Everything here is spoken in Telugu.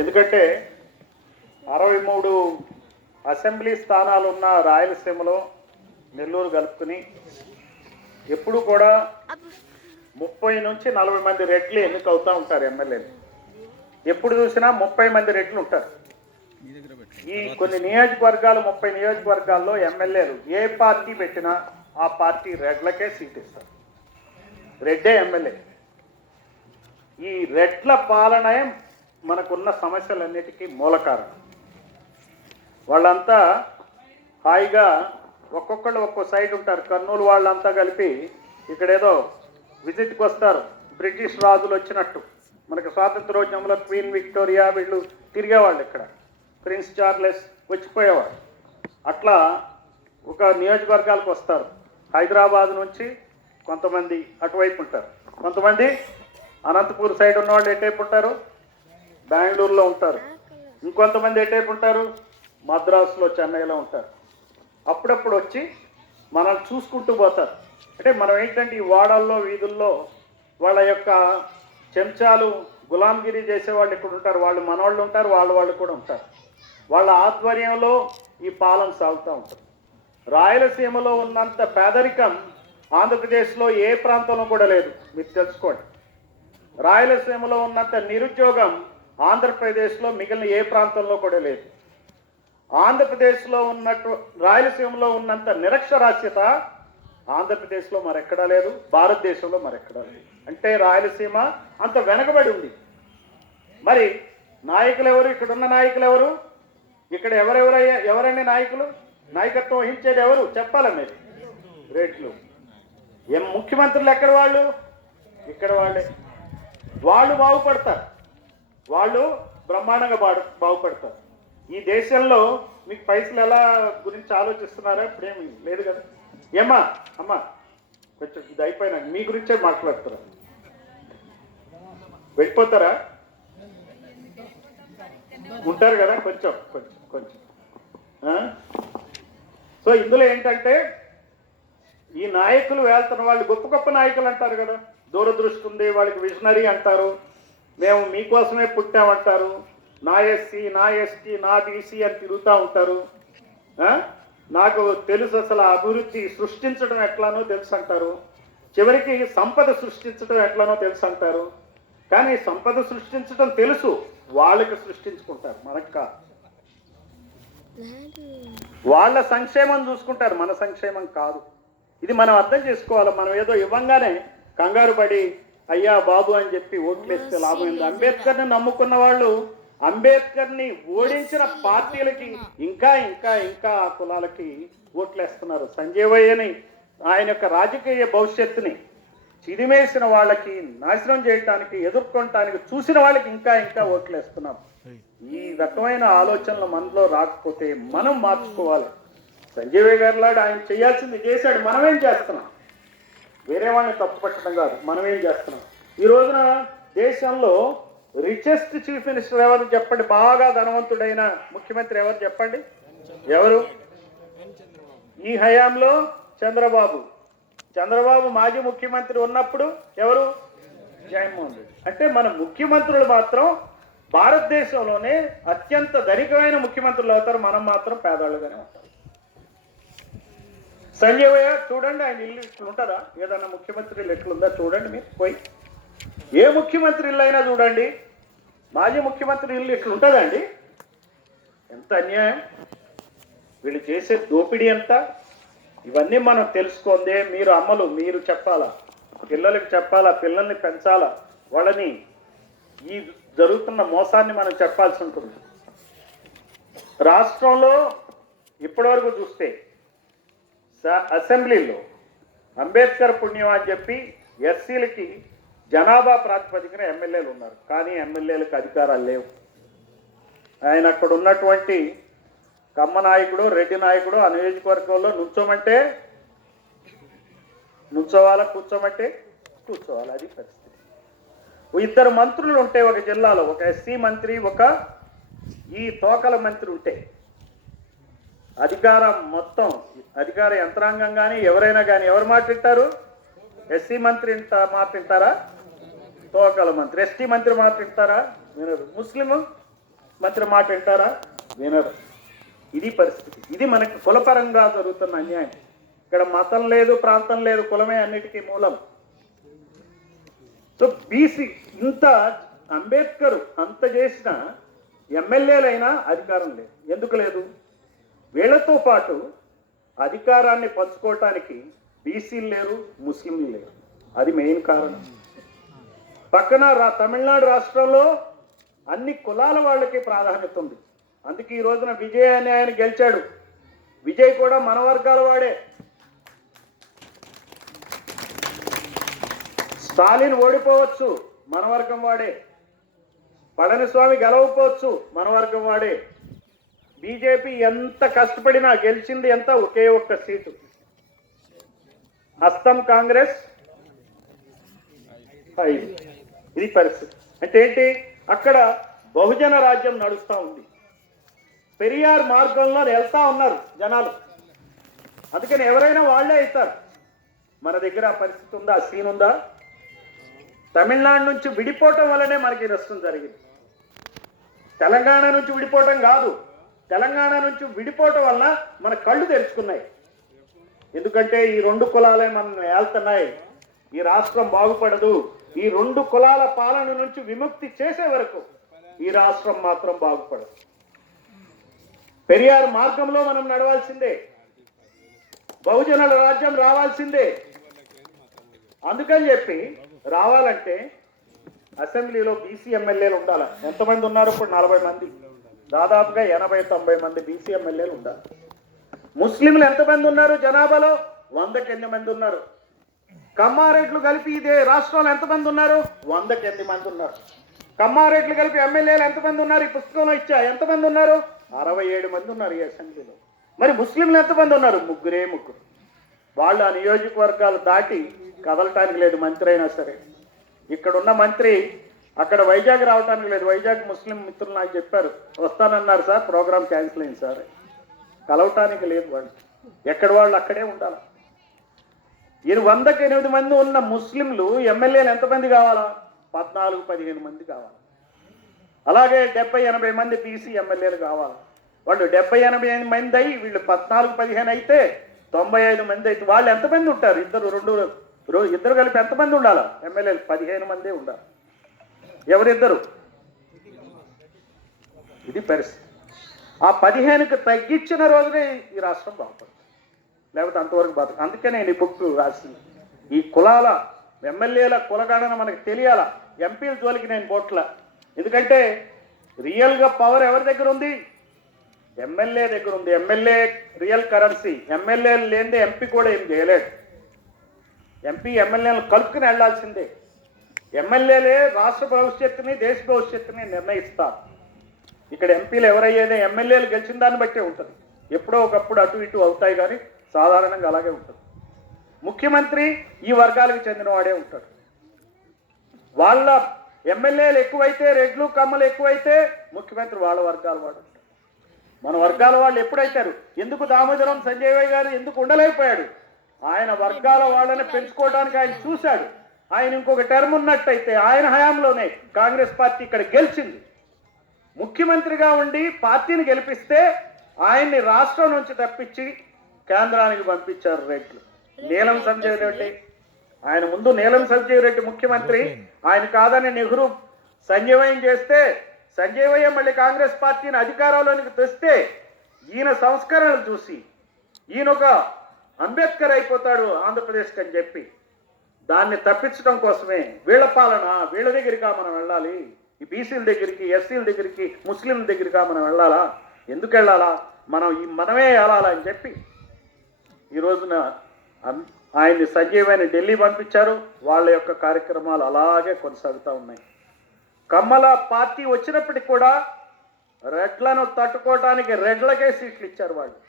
ఎందుకంటే 63 అసెంబ్లీ స్థానాలు ఉన్న రాయలసీమలో నెల్లూరు కలుపుకుని ఎప్పుడు కూడా 30 నుంచి 40 మంది రెడ్లు ఎన్నికవుతూ ఉంటారు ఎమ్మెల్యేలు. ఎప్పుడు చూసినా 30 మంది రెడ్లు ఉంటారు. ఈ కొన్ని నియోజకవర్గాలు 30 నియోజకవర్గాల్లో ఎమ్మెల్యేలు ఏ పార్టీ పెట్టినా ఆ పార్టీ రెడ్లకే సీట్ ఇస్తారు. రెడ్డే ఎమ్మెల్యే. ఈ రెడ్ల పాలనే మనకున్న సమస్యలన్నిటికీ మూల కారణం. వాళ్ళంతా హాయిగా ఒక్కొక్కళ్ళు ఒక్కో సైడ్ ఉంటారు. కర్నూలు వాళ్ళంతా కలిపి ఇక్కడేదో విజిట్కి వస్తారు. బ్రిటిష్ రాజులు వచ్చినట్టు మనకు స్వాతంత్రోద్యమంలో క్వీన్ విక్టోరియా వీళ్ళు తిరిగేవాళ్ళు, ఇక్కడ ప్రిన్స్ చార్లెస్ వచ్చిపోయేవాడు. అట్లా ఒక నియోజకవర్గాలకు వస్తారు. హైదరాబాద్ నుంచి కొంతమంది అటువైపు ఉంటారు, కొంతమంది అనంతపూర్ సైడ్ ఉన్నవాళ్ళు ఎటైపు ఉంటారు, బెంగళూరులో ఉంటారు, ఇంకొంతమంది ఎటైపు ఉంటారు, మద్రాసులో చెన్నైలో ఉంటారు. అప్పుడప్పుడు వచ్చి మనల్ని చూసుకుంటూ పోతారు. అంటే మనం ఏంటంటే ఈ వాడల్లో వీధుల్లో వాళ్ళ యొక్క చెంచాలు గులాంగిరి చేసేవాళ్ళు ఇక్కడ ఉంటారు. వాళ్ళు మనవాళ్ళు ఉంటారు, వాళ్ళు కూడా ఉంటారు. వాళ్ళ ఆధ్వర్యంలో ఈ పాలన సాగుతూ ఉంటుంది. రాయలసీమలో ఉన్నంత పేదరికం ఆంధ్రప్రదేశ్లో ఏ ప్రాంతంలో కూడా లేదు, మీరు తెలుసుకోండి. రాయలసీమలో ఉన్నంత నిరుద్యోగం ఆంధ్రప్రదేశ్లో మిగిలిన ఏ ప్రాంతంలో కూడా లేదు. ఆంధ్రప్రదేశ్లో ఉన్నట్టు రాయలసీమలో ఉన్నంత నిరక్షరాస్యత ఆంధ్రప్రదేశ్లో మరెక్కడా లేదు, భారతదేశంలో మరెక్కడా లేదు. అంటే రాయలసీమ అంత వెనకబడి ఉంది. మరి నాయకులు ఎవరు? ఇక్కడున్న నాయకులు ఎవరు? ఇక్కడ ఎవరండి నాయకులు? నాయకత్వం వహించేది ఎవరు చెప్పాలి మీరు? రెడ్లు. ఏం ముఖ్యమంత్రులు ఎక్కడ? వాళ్ళు ఇక్కడ వాళ్ళే. వాళ్ళు బాగుపడతారు, వాళ్ళు బ్రహ్మాండంగా బాగుపడతారు. ఈ దేశంలో మీకు పైసలు ఎలా గురించి ఆలోచిస్తున్నారా? ఇప్పుడేమి లేదు కదా. ఏమ్మా అమ్మా కొంచెం ఇది అయిపోయినా మీ గురించే మాట్లాడతారా? వెళ్ళిపోతారా? ఉంటారు కదా కొంచెం కొంచెం కొంచెం. సో ఇందులో ఏంటంటే ఈ నాయకులు వెళ్తున్న వాళ్ళు గొప్ప గొప్ప నాయకులు అంటారు కదా, దూరదృష్టి ఉంది వాళ్ళకి, విజనరీ అంటారు, మేము మీకోసమే పుట్టామంటారు, నా ఎస్సీ నా ఎస్టీ నా బీసీ అని తిరుగుతూ ఉంటారు. నాకు తెలుసు అసలు అభివృద్ధి సృష్టించడం ఎట్లానో తెలుసు అంటారు. చివరికి సంపద సృష్టించడం ఎట్లానో తెలుసు అంటారు. కానీ సంపద సృష్టించడం తెలుసు, వాళ్ళకి సృష్టించుకుంటారు, మనకు కాదు. వాళ్ళ సంక్షేమం చూసుకుంటారు, మన సంక్షేమం కాదు. ఇది మనం అర్థం చేసుకోవాలి. మనం ఏదో ఇవ్వంగానే కంగారు పడి అయ్యా బాబు అని చెప్పి ఓట్లేస్తే లాభం ఏంది? అంబేద్కర్ని నమ్ముకున్న వాళ్ళు అంబేద్కర్ని ఓడించిన పార్టీలకి ఇంకా ఇంకా ఇంకా ఆ కులాలకి ఓట్లేస్తున్నారు. సంజీవయ్యని ఆయన యొక్క రాజకీయ భవిష్యత్తుని చిదిమేసిన వాళ్ళకి, నాశనం చేయటానికి, ఎదుర్కొనటానికి చూసిన వాళ్ళకి ఇంకా ఇంకా ఓట్లేస్తున్నారు. ఈ రకమైన ఆలోచనలు మనలో రాకపోతే మనం మార్చుకోవాలి. సంజీవయ్య గారి లాగా ఆయన చేయాల్సింది చేశాడు, మనమేం చేస్తున్నాం? వేరే వాళ్ళని తప్పు పట్టడం కాదు, మనమేం చేస్తున్నాం? ఈ రోజున దేశంలో రిచెస్ట్ చీఫ్ మినిస్టర్ ఎవరు చెప్పండి? బాగా ధనవంతుడైన ముఖ్యమంత్రి ఎవరు చెప్పండి? ఎవరు? ఈ హయాంలో చంద్రబాబు మాజీ ముఖ్యమంత్రి ఉన్నప్పుడు ఎవరు? జగన్మోహన్ రెడ్డి. అంటే మన ముఖ్యమంత్రులు మాత్రం భారతదేశంలోనే అత్యంత ధనికమైన ముఖ్యమంత్రులు అవుతారు, మనం మాత్రం పేదవాళ్ళుగానే ఉంటారు. సంజీవయ్య చూడండి, ఆయన ఇల్లు ఇట్లుంటుందా? ఏదన్నా ముఖ్యమంత్రి ఇల్లు ఎట్లుందా చూడండి మీరు పోయి. ఏ ముఖ్యమంత్రి ఇల్లు అయినా చూడండి, మాజీ ముఖ్యమంత్రి ఇల్లు ఇట్లుంటుందండి. ఎంత అన్యాయం! వీళ్ళు చేసే దోపిడీ ఎంత! ఇవన్నీ మనం తెలుసుకుందే. మీరు అమ్మలు మీరు చెప్పాలా, పిల్లలకి చెప్పాలా, పిల్లల్ని పెంచాలా, వాళ్ళని ఈ జరుగుతున్న మోసాన్ని మనం చెప్పాల్సి ఉంటుంది. రాష్ట్రంలో ఇప్పటివరకు చూస్తే అసెంబ్లీలో అంబేద్కర్ పుణ్యం అని చెప్పి ఎస్సీలకి జనాభా ప్రాతిపదికన ఎమ్మెల్యేలు ఉన్నారు, కానీ ఎమ్మెల్యేలకు అధికారాలు లేవు. ఆయన అక్కడ ఉన్నటువంటి కమ్మ నాయకుడు, రెడ్డి నాయకుడు ఆ నియోజకవర్గంలో నుంచోమంటే నుంచోవాలా, కూర్చోమంటే కూర్చోవాలి. అది పరిస్థితి. ఇద్దరు మంత్రులు ఉంటే ఒక జిల్లాలో, ఒక ఎస్సీ మంత్రి, ఒక ఈ తోకల మంత్రి ఉంటే అధికారం మొత్తం అధికార యంత్రాంగం కానీ ఎవరైనా కానీ ఎవరు మాట వింటారు? ఎస్సీ మంత్రి మాట వింటారా? తోకల మంత్రి. ఎస్టీ మంత్రి మాట వింటారా? వినరు. ముస్లిం మంత్రి మాట వింటారా? వినరు. ఇది పరిస్థితి. ఇది మనకి కులపరంగా జరుగుతున్న అన్యాయం. ఇక్కడ మతం లేదు, ప్రాంతం లేదు, కులమే అన్నిటికీ మూలం. సో బీసీ ఇంత అంబేద్కర్ అంత చేసిన ఎమ్మెల్యేలైనా అధికారం లేదు. ఎందుకు లేదు? వీళ్లతో పాటు అధికారాన్ని పంచుకోవటానికి బీసీలు లేరు, ముస్లింలు లేరు. అది మెయిన్ కారణం. పక్కన తమిళనాడు రాష్ట్రంలో అన్ని కులాల వాళ్ళకి ప్రాధాన్యత ఉంది. అందుకే ఈ రోజున విజయ్ అనే ఆయన గెలిచాడు. విజయ్ కూడా మన వర్గాల వాడే. స్టాలిన్ ఓడిపోవచ్చు, మన వర్గం వాడే. పళనిస్వామి గెలవకపోవచ్చు, మన వర్గం వాడే. బీజేపీ ఎంత కష్టపడినా గెలిచింది ఎంత? ఒకే ఒక్క సీటు. హస్తం కాంగ్రెస్ 5. ఇది పరిస్థితి. అంటే ఏంటి? అక్కడ బహుజన రాజ్యం నడుస్తూ ఉంది. పెరియార్ మార్గంలో వెళ్తా ఉన్నారు జనాలు. అందుకని ఎవరైనా వాళ్లే అవుతారు. మన దగ్గర ఆ పరిస్థితి ఉందా? ఆ సీన్ ఉందా? తమిళనాడు నుంచి విడిపోవటం వల్లనే మనకి నష్టం జరిగింది. తెలంగాణ నుంచి విడిపోవటం కాదు. తెలంగాణ నుంచి విడిపోవటం వల్ల మన కళ్ళు తెరుచుకున్నాయి. ఎందుకంటే ఈ 2 కులాలే మనం ఏళ్తున్నాయి. ఈ రాష్ట్రం బాగుపడదు. ఈ 2 కులాల పాలన నుంచి విముక్తి చేసే వరకు ఈ రాష్ట్రం మాత్రం బాగుపడదు. పెరియార్ మార్గంలో మనం నడవాల్సిందే. బహుజనుల రాజ్యం రావాల్సిందే. అందుకని చెప్పి రావాలంటే అసెంబ్లీలో బీసీ ఎమ్మెల్యేలు ఉండాలి. ఎంతమంది ఉన్నారు ఇప్పుడు? 40 మంది. దాదాపుగా 80-90 మంది బీసీ ఎమ్మెల్యేలు ఉండాలి. ముస్లింలు ఎంతమంది ఉన్నారు జనాభాలో? 100కి ఎన్ని మంది ఉన్నారు? కమ్మారెడ్లు కలిపి ఇదే రాష్ట్రంలో ఎంతమంది ఉన్నారు? 100కి ఎన్ని మంది ఉన్నారు? కమ్మారెడ్లు కలిపి ఎమ్మెల్యేలు ఎంతమంది ఉన్నారు? ఈ పుస్తకంలో ఇచ్చా. ఎంతమంది ఉన్నారు? 67 మంది ఉన్నారు ఈ అసెంబ్లీలో. మరి ముస్లింలు ఎంతమంది ఉన్నారు? 3 వాళ్ళు ఆ నియోజకవర్గాలు దాటి కదలటానికి లేదు. మంత్రి అయినా సరే ఇక్కడున్న మంత్రి అక్కడ వైజాగ్ రావడానికి లేదు. వైజాగ్ ముస్లిం మిత్రులు నాకు చెప్పారు, వస్తానన్నారు సార్, ప్రోగ్రామ్ క్యాన్సిల్ అయింది సార్. కలవటానికి లేదు. వాళ్ళు ఎక్కడ వాళ్ళు అక్కడే ఉండాలి. 100కి 8 మంది ఉన్న ముస్లింలు ఎమ్మెల్యేలు ఎంతమంది కావాలా? 14-15 మంది కావాలి. అలాగే 70-80 మంది బీసీ ఎమ్మెల్యేలు కావాలి. వాళ్ళు 70-80 మంది అయ్యి వీళ్ళు 14-15 అయితే 95 మంది అయితే వాళ్ళు ఎంతమంది ఉంటారు? ఇద్దరు కలిపి ఎంతమంది ఉండాలా? ఎమ్మెల్యేలు 15 మందే ఉండాలి. ఎవరిద్దరు? ఇది పరిస్థితి. ఆ 15కి తగ్గించిన రోజునే ఈ రాష్ట్రం బాగుపడుతుంది. లేకపోతే అంతవరకు బాధ. అందుకే నేను ఈ బుక్ రాసింది. ఈ కులాల ఎమ్మెల్యేల కులగణన మనకు తెలియాల. ఎంపీల జోలికి నేను పోట్ల. ఎందుకంటే రియల్గా పవర్ ఎవరి దగ్గర ఉంది? ఎమ్మెల్యే దగ్గర ఉంది. MLA real currency. ఎమ్మెల్యేలు లేనిదే ఎంపీ కూడా ఏం చేయలేడు. ఎంపీ ఎమ్మెల్యేలను కలుపుకుని వెళ్లాల్సిందే. ఎమ్మెల్యేలే రాష్ట్ర భవిష్యత్తుని, దేశ భవిష్యత్తుని నిర్ణయిస్తారు. ఇక్కడ ఎంపీలు ఎవరయ్యేదే ఎమ్మెల్యేలు గెలిచిన దాన్ని బట్టే ఉంటుంది. ఎప్పుడో ఒకప్పుడు అటు ఇటు అవుతాయి, కానీ సాధారణంగా అలాగే ఉంటుంది. ముఖ్యమంత్రి ఈ వర్గాలకు చెందినవాడే ఉంటాడు. వాళ్ళ ఎమ్మెల్యేలు ఎక్కువైతే, రెడ్లు కమ్మలు ఎక్కువైతే ముఖ్యమంత్రి వాళ్ళ వర్గాల వాడు ఉంటాడు. మన వర్గాల వాళ్ళు ఎప్పుడైతారు? ఎందుకు దామోదరం సంజయ్ గారు ఎందుకు ఉండలేకపోయాడు? ఆయన వర్గాల వాళ్ళని పెంచుకోవడానికి ఆయన చూశాడు. ఆయన ఇంకొక టర్మ్ ఉన్నట్టయితే ఆయన హయాంలోనే కాంగ్రెస్ పార్టీ ఇక్కడ గెలిచింది. ముఖ్యమంత్రిగా ఉండి పార్టీని గెలిపిస్తే ఆయన్ని రాష్ట్రం నుంచి తప్పించి కేంద్రానికి పంపించారు రెడ్లు. నీలం సంజయ్ రెడ్డి, ఆయన ముందు నీలం సంజయ్ రెడ్డి ముఖ్యమంత్రి. ఆయన కాదని నెహ్రూ సంజీవయం చేస్తే, సంజీవయ్య మళ్ళీ కాంగ్రెస్ పార్టీని అధికారంలోనికి తెస్తే ఈయన సంస్కరణలు చూసి ఈయన ఒక అంబేద్కర్ అయిపోతాడు ఆంధ్రప్రదేశ్కి అని చెప్పి దాన్ని తప్పించడం కోసమే వీళ్ళ పాలన, వీళ్ళ దగ్గరికా మనం వెళ్ళాలి, ఈ బీసీల దగ్గరికి, ఎస్సీల దగ్గరికి, ముస్లింల దగ్గరికా మనం వెళ్ళాలా? ఎందుకు వెళ్ళాలా? మనమే వెళ్ళాలా అని చెప్పి ఈ రోజున ఆయన్ని సంజీవయ్యని ఢిల్లీ పంపించారు. వాళ్ళ యొక్క కార్యక్రమాలు అలాగే కొనసాగుతూ ఉన్నాయి. కమ్మల పార్టీ వచ్చినప్పటికి కూడా రెడ్లను తట్టుకోవడానికి రెడ్లకే సీట్లు ఇచ్చారు వాళ్ళు.